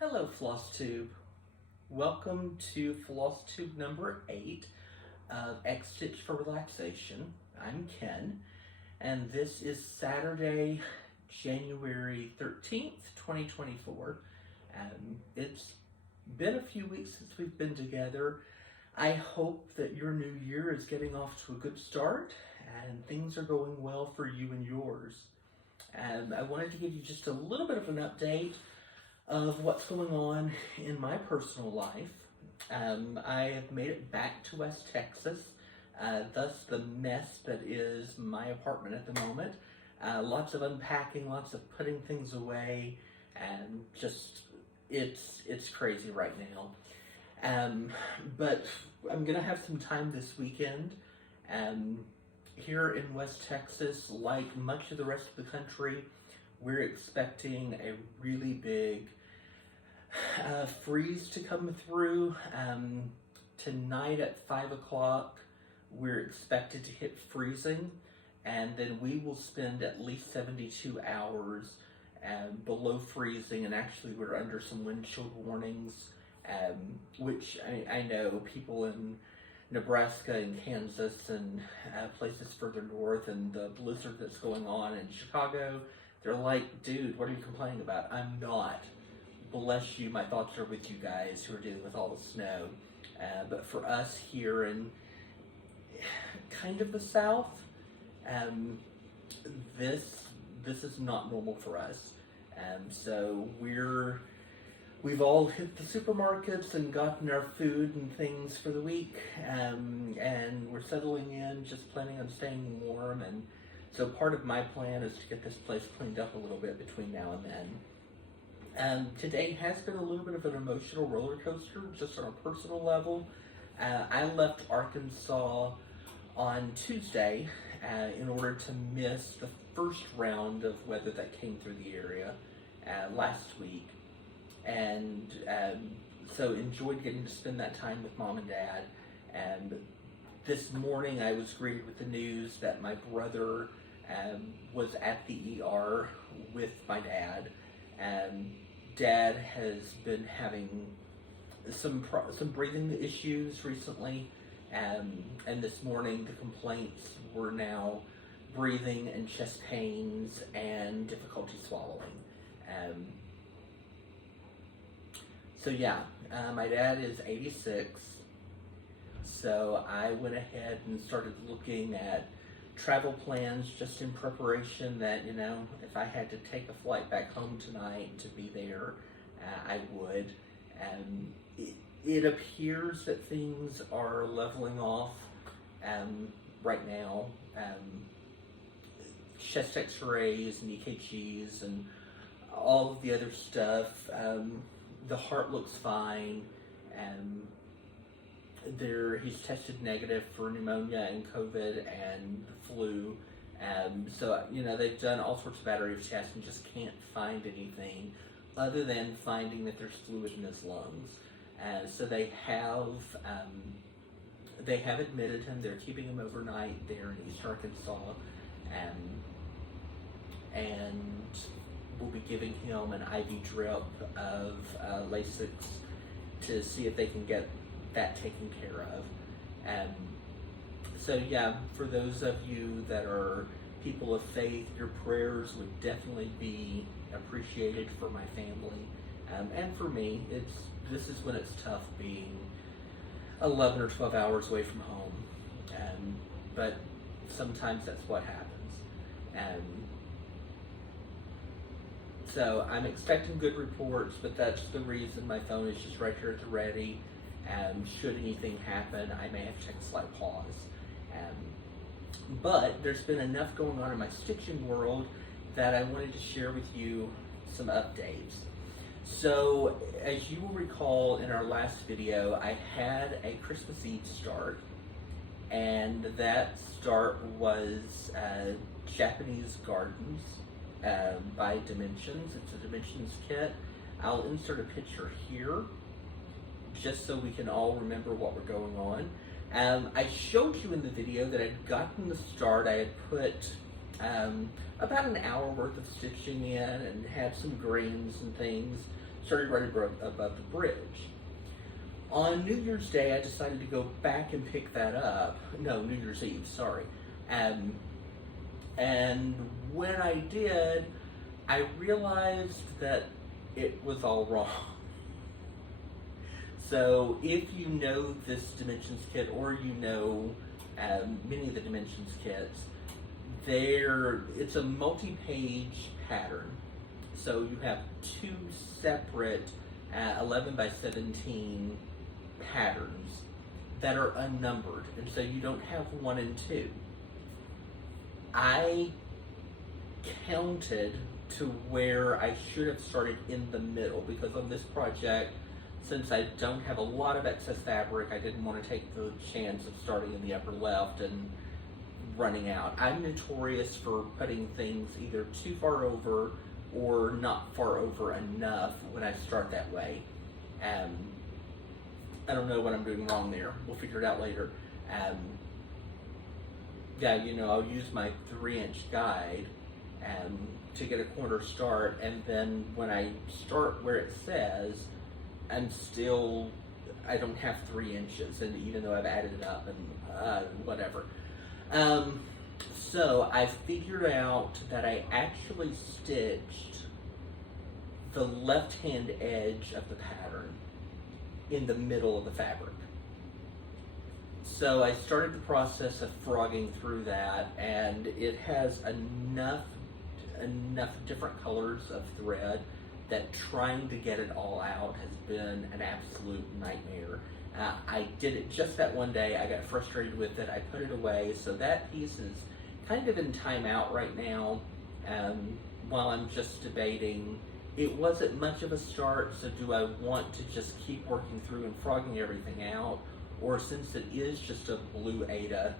Hello, Floss Tube. Welcome to Floss Tube number 8 of X Stitch for Relaxation. I'm Ken, and this is Saturday, January 13th, 2024. It's been a few weeks since we've been together. I hope that your new year is getting off to a good start and things are going well for you and yours. I wanted to give you just a little bit of an update of what's going on in my personal life. I have made it back to West Texas, thus the mess that is my apartment at the moment. Lots of unpacking, lots of putting things away, and just, it's crazy right now. But I'm gonna have some time this weekend. Here in West Texas, like much of the rest of the country, we're expecting a really big freeze to come through. Tonight at 5 o'clock, we're expected to hit freezing, and then we will spend at least 72 hours below freezing, and actually we're under some wind chill warnings, which I know people in Nebraska and Kansas and places further north, and the blizzard that's going on in Chicago, they're like, dude, what are you complaining about? I'm not. Bless you, my thoughts are with you guys who are dealing with all the snow. But for us here in kind of the South, this is not normal for us. So we've all hit the supermarkets and gotten our food and things for the week, and we're settling in, just planning on staying warm. And so part of my plan is to get this place cleaned up a little bit between now and then. Today has been a little bit of an emotional roller coaster, just on a personal level. I left Arkansas on Tuesday in order to miss the first round of weather that came through the area last week. And so enjoyed getting to spend that time with mom and dad. And this morning I was greeted with the news that my brother was at the ER with my dad. Dad has been having some breathing issues recently, and this morning the complaints were now breathing and chest pains and difficulty swallowing. So yeah, my dad is 86, so I went ahead and started looking at travel plans just in preparation that, you know, if I had to take a flight back home tonight to be there, I would. It appears that things are leveling off right now. Chest x-rays and EKGs and all of the other stuff. The heart looks fine. He's tested negative for pneumonia and COVID and the flu. So, you know, they've done all sorts of battery of tests and just can't find anything other than finding that there's fluid in his lungs. So they have admitted him. They're keeping him overnight there in East Arkansas. And we'll be giving him an IV drip of Lasix to see if they can get that taken care of. So yeah, for those of you that are people of faith, your prayers would definitely be appreciated for my family, and for me. This is when it's tough being 11 or 12 hours away from home, but sometimes that's what happens. So I'm expecting good reports, but that's the reason my phone is just right here at the ready. Should anything happen, I may have to take a slight pause. But there's been enough going on in my stitching world that I wanted to share with you some updates. So, as you will recall in our last video, I had a Christmas Eve start, and that start was Japanese Gardens by Dimensions. It's a Dimensions kit. I'll insert a picture here, just so we can all remember what we're going on. I showed you in the video that I'd gotten the start. I had put about an hour worth of stitching in and had some grains and things started right above the bridge. On New Year's Day, I decided to go back and pick that up. No, New Year's Eve, sorry. And when I did, I realized that it was all wrong. So if you know this Dimensions kit, or you know many of the Dimensions kits, it's a multi-page pattern. So you have two separate 11 by 17 patterns that are unnumbered, and so you don't have 1 and 2. I counted to where I should have started in the middle, because on this project, since I don't have a lot of excess fabric, I didn't want to take the chance of starting in the upper left and running out. I'm notorious for putting things either too far over or not far over enough when I start that way. I don't know what I'm doing wrong there. We'll figure it out later. Yeah, I'll use my 3-inch guide to get a corner start, and then when I start where it says, I don't have 3 inches, and even though I've added it up and whatever. So I figured out that I actually stitched the left-hand edge of the pattern in the middle of the fabric. So I started the process of frogging through that, and it has enough different colors of thread that trying to get it all out has been an absolute nightmare. I did it just that one day. I got frustrated with it. I put it away. So that piece is kind of in timeout right now, while I'm just debating. It wasn't much of a start, so do I want to just keep working through and frogging everything out? Or since it is just a blue Ada,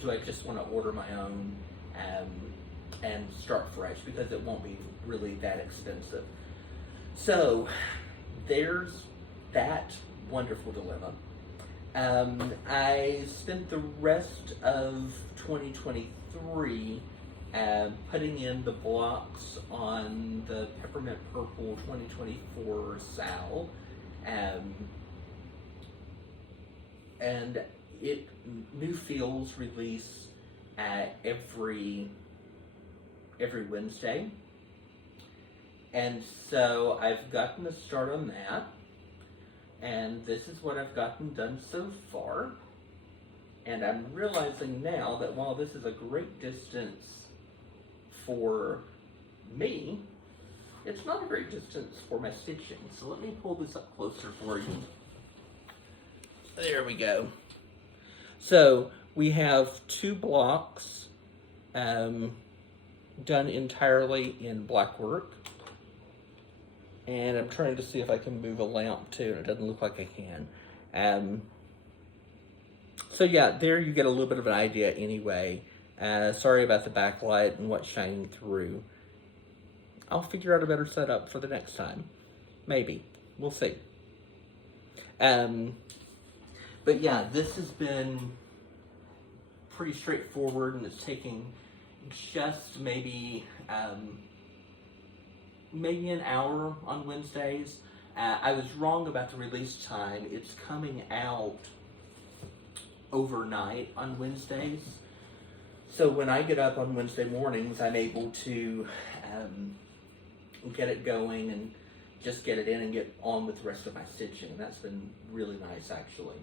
do I just want to order my own and start fresh, because it won't be really that expensive? So there's that wonderful dilemma. I spent the rest of 2023 putting in the blocks on the Peppermint Purple 2024 Sal, and new fills release every Wednesday, and so I've gotten a start on that, and this is what I've gotten done so far. And I'm realizing now that while this is a great distance for me, it's not a great distance for my stitching. So let me pull this up closer for you. There we go. So we have 2 blocks done entirely in black work. And I'm trying to see if I can move a lamp too, and it doesn't look like I can. So yeah, there you get a little bit of an idea anyway. Sorry about the backlight and what's shining through. I'll figure out a better setup for the next time. Maybe. We'll see. But yeah, this has been pretty straightforward, and it's taking just maybe an hour on Wednesdays. I was wrong about the release time. It's coming out overnight on Wednesdays. So when I get up on Wednesday mornings, I'm able to get it going and just get it in and get on with the rest of my stitching. That's been really nice, actually.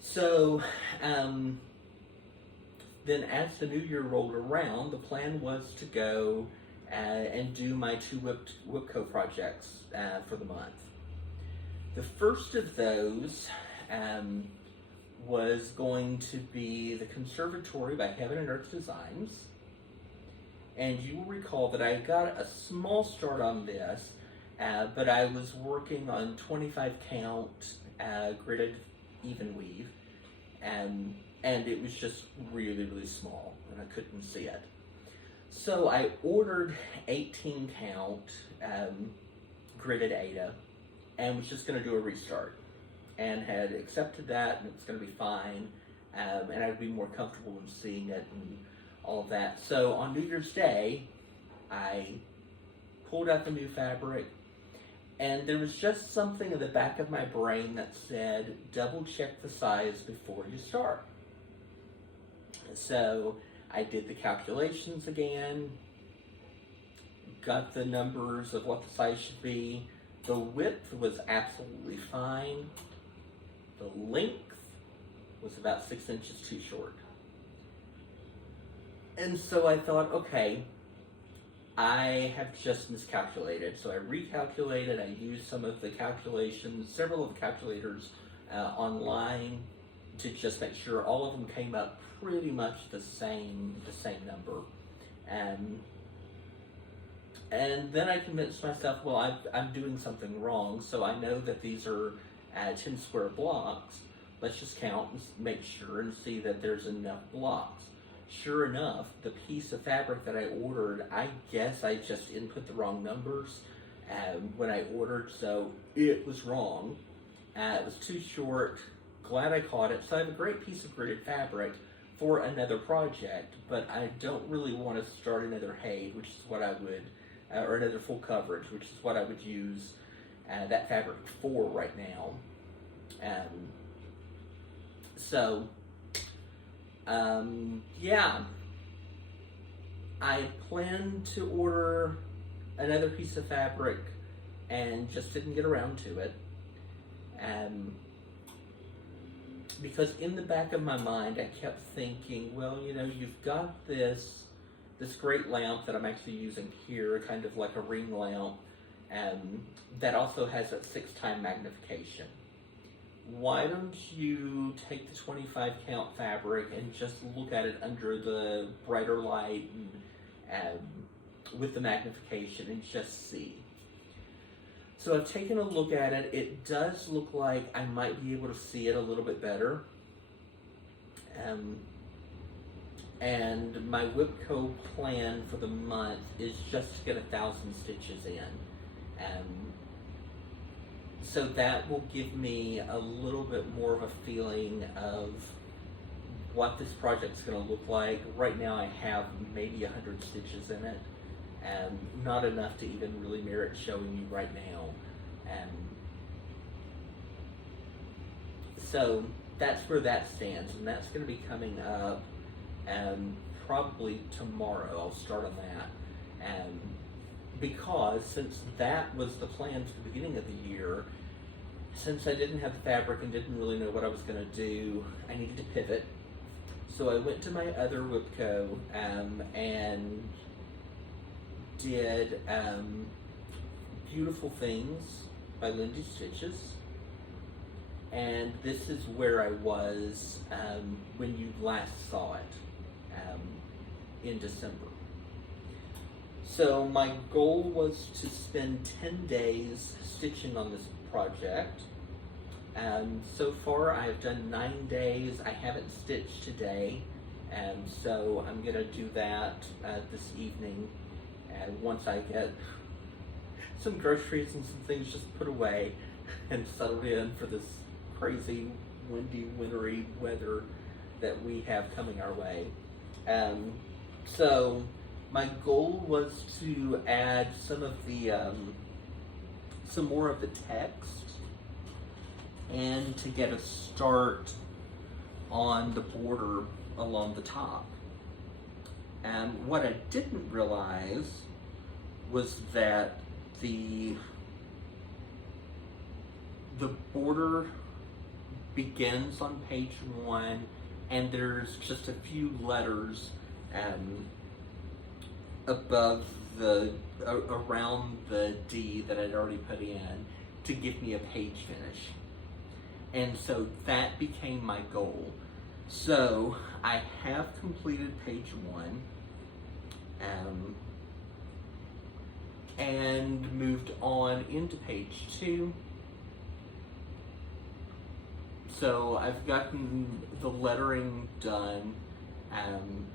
So then as the new year rolled around, the plan was to go and do my 2 Whipco projects for the month. The first of those was going to be the Conservatory by Heaven and Earth Designs. And you will recall that I got a small start on this, but I was working on 25 count gridded even weave, and it was just really, really small, and I couldn't see it. So I ordered 18 count gridded Ada, and was just going to do a restart, and had accepted that, and it was going to be fine, and I'd be more comfortable in seeing it and all of that. So on New Year's Day, I pulled out the new fabric, And there was just something in the back of my brain that said, double check the size before you start. So I did the calculations again, got the numbers of what the size should be. The width was absolutely fine. The length was about 6 inches too short. And so I thought, okay, I have just miscalculated. So I recalculated. I used some of the calculations, several of the calculators online, to just make sure all of them came up pretty much the same number. And then I convinced myself, well, I'm doing something wrong. So I know that these are 10 square blocks. Let's just count and make sure and see that there's enough blocks. Sure enough, the piece of fabric that I ordered, I guess I just input the wrong numbers when I ordered, so it was wrong. It was too short. Glad I caught it. So I have a great piece of gridded fabric for another project, but I don't really want to start another HAID, which is what I would, or another full coverage, which is what I would use that fabric for right now. Yeah, I planned to order another piece of fabric and just didn't get around to it. Because in the back of my mind, I kept thinking, well, you know, you've got this great lamp that I'm actually using here, kind of like a ring lamp, that also has a 6x magnification. Why don't you take the 25 count fabric and just look at it under the brighter light and with the magnification and just see. So I've taken a look at it. It does look like I might be able to see it a little bit better. And my WIPCO plan for the month is just to get 1,000 stitches in. So that will give me a little bit more of a feeling of what this project's going to look like. Right now I have maybe 100 stitches in it, and not enough to even really merit showing you right now. So that's where that stands, and that's going to be coming up probably tomorrow. I'll start on that. Because since that was the plan for the beginning of the year, since I didn't have the fabric and didn't really know what I was going to do, I needed to pivot. So I went to my other WIPCO and did Beautiful Things by Lindy Stitches. And this is where I was when you last saw it in December. So my goal was to spend 10 days stitching on this project. So far I've done 9 days. I haven't stitched today, so I'm going to do that this evening. And once I get some groceries and some things just put away and settled in for this crazy, windy, wintry weather that we have coming our way. So my goal was to add some more of the text and to get a start on the border along the top. And what I didn't realize was that the border begins on page 1, and there's just a few letters above around the D that I'd already put in to give me a page finish. And so that became my goal. So I have completed page 1 and moved on into page 2. So I've gotten the lettering done, and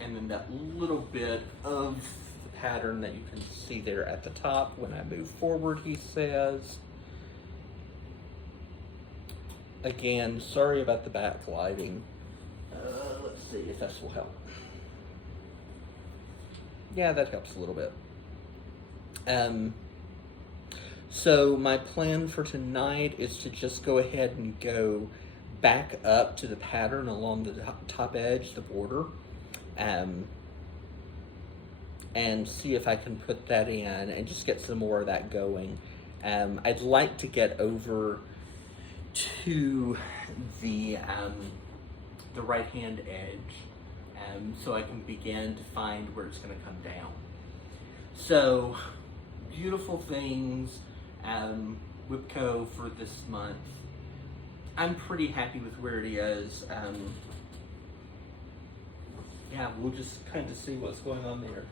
then that little bit of the pattern that you can see there at the top. When I move forward, he says. Again, sorry about the backlighting. Let's see if this will help. Yeah, that helps a little bit. So my plan for tonight is to just go ahead and go back up to the pattern along the top edge, the border, um, and see if I can put that in and just get some more of that going. I'd like to get over to the right hand edge, so I can begin to find where it's going to come down. So, beautiful things, Whipco for this month. I'm pretty happy with where it is. Yeah, we'll just kind of see what's going on there.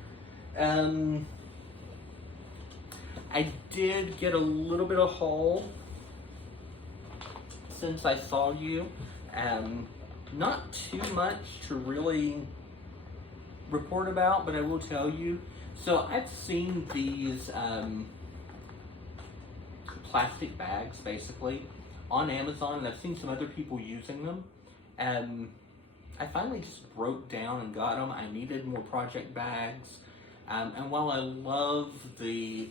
I did get a little bit of haul since I saw you. Not too much to really report about, but I will tell you. So I've seen these plastic bags, basically, on Amazon, and I've seen some other people using them. I finally just broke down and got them. I needed more project bags. And while I love the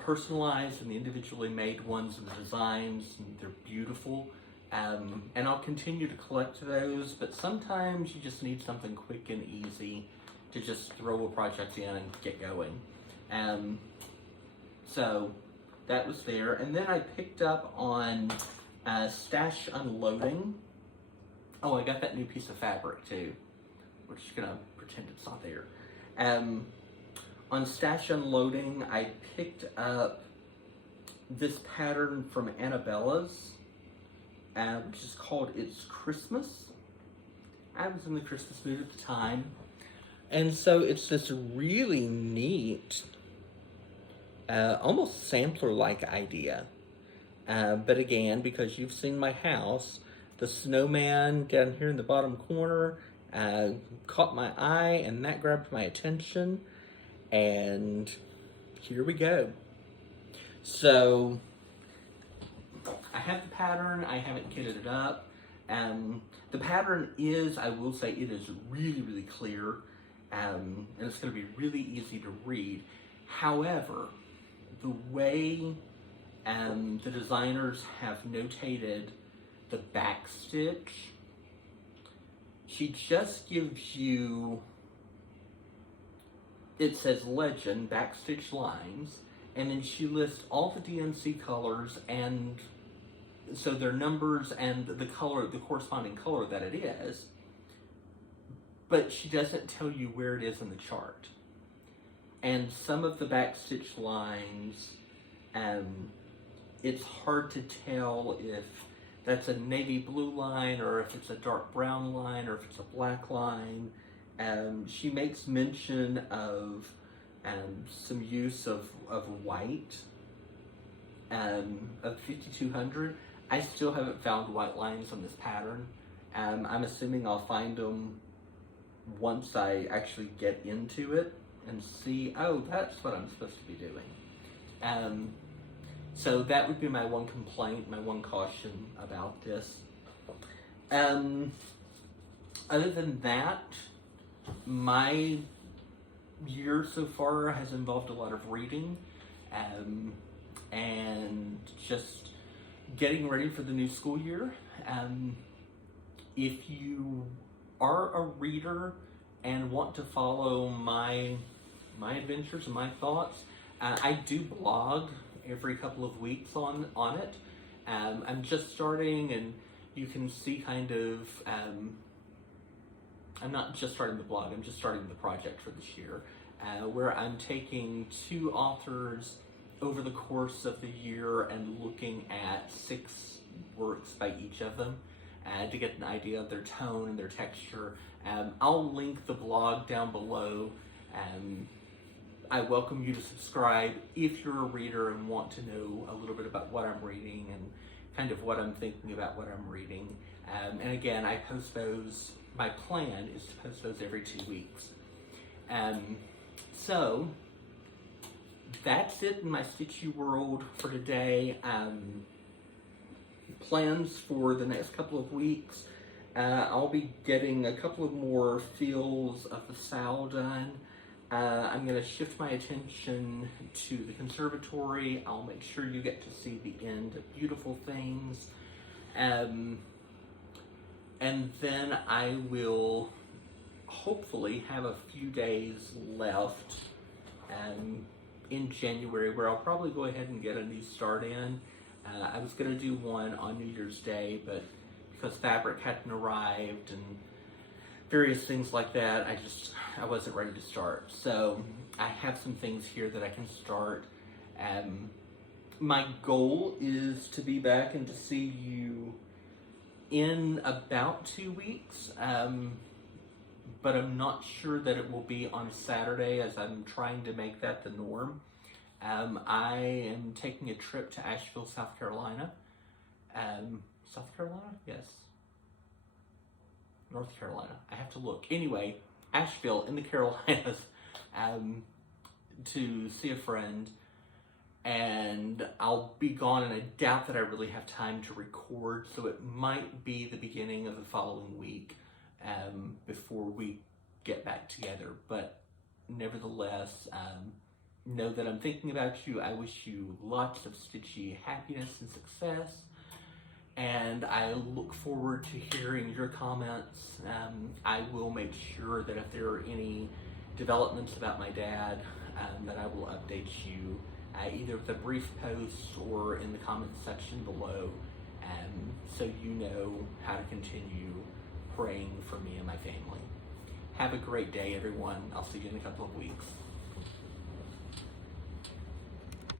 personalized and the individually made ones and the designs, and they're beautiful, and I'll continue to collect those, but sometimes you just need something quick and easy to just throw a project in and get going. So that was there. And then I picked up on Stash Unloading. Oh, I got that new piece of fabric too. We're just gonna pretend it's not there. On Stash Unloading, I picked up this pattern from Annabella's, which is called It's Christmas. I was in the Christmas mood at the time. And so it's this really neat, almost sampler-like idea. But again, because you've seen my house, the snowman down here in the bottom corner caught my eye, and that grabbed my attention. And here we go. So I have the pattern. I haven't kitted it up. The pattern is, I will say, it is really, really clear. And it's going to be really easy to read. However, the way the designers have notated the back stitch, she just gives you, it says legend, backstitch lines, and then she lists all the DNC colors, and so their numbers and the color, the corresponding color that it is, but she doesn't tell you where it is in the chart. And some of the backstitch lines, it's hard to tell if that's a navy blue line, or if it's a dark brown line, or if it's a black line. She makes mention of some use of white, of 5200. I still haven't found white lines on this pattern. I'm assuming I'll find them once I actually get into it and see, oh, that's what I'm supposed to be doing. So that would be my one complaint, my one caution about this. Other than that, my year so far has involved a lot of reading, and just getting ready for the new school year. If you are a reader and want to follow my adventures and my thoughts, I do blog every couple of weeks on it. I'm just starting, and you can see kind of, I'm not just starting the blog, I'm just starting the project for this year, where I'm taking 2 authors over the course of the year and looking at 6 works by each of them to get an idea of their tone and their texture. I'll link the blog down below. I welcome you to subscribe if you're a reader and want to know a little bit about what I'm reading and kind of what I'm thinking about what I'm reading. And again, I post those, my plan is to post those every 2 weeks. So that's it in my Stitchy world for today. Plans for the next couple of weeks. I'll be getting a couple of more fills of the sow done. I'm going to shift my attention to the conservatory. I'll make sure you get to see the end of Beautiful Things. And then I will hopefully have a few days left in January where I'll probably go ahead and get a new start in. I was going to do one on New Year's Day, but because fabric hadn't arrived and various things like that, I wasn't ready to start. So I have some things here that I can start. My goal is to be back and to see you in about 2 weeks, but I'm not sure that it will be on Saturday, as I'm trying to make that the norm. I am taking a trip to Asheville, South Carolina. South Carolina? Yes. North Carolina. I have to look. Anyway, Asheville in the Carolinas, to see a friend, and I'll be gone, and I doubt that I really have time to record, so it might be the beginning of the following week before we get back together. But nevertheless, know that I'm thinking about you. I wish you lots of stitchy happiness and success, and I look forward to hearing your comments. I will make sure that if there are any developments about my dad, that I will update you either with a brief post or in the comments section below, so you know how to continue praying for me and my family. Have a great day, everyone. I'll see you in a couple of weeks.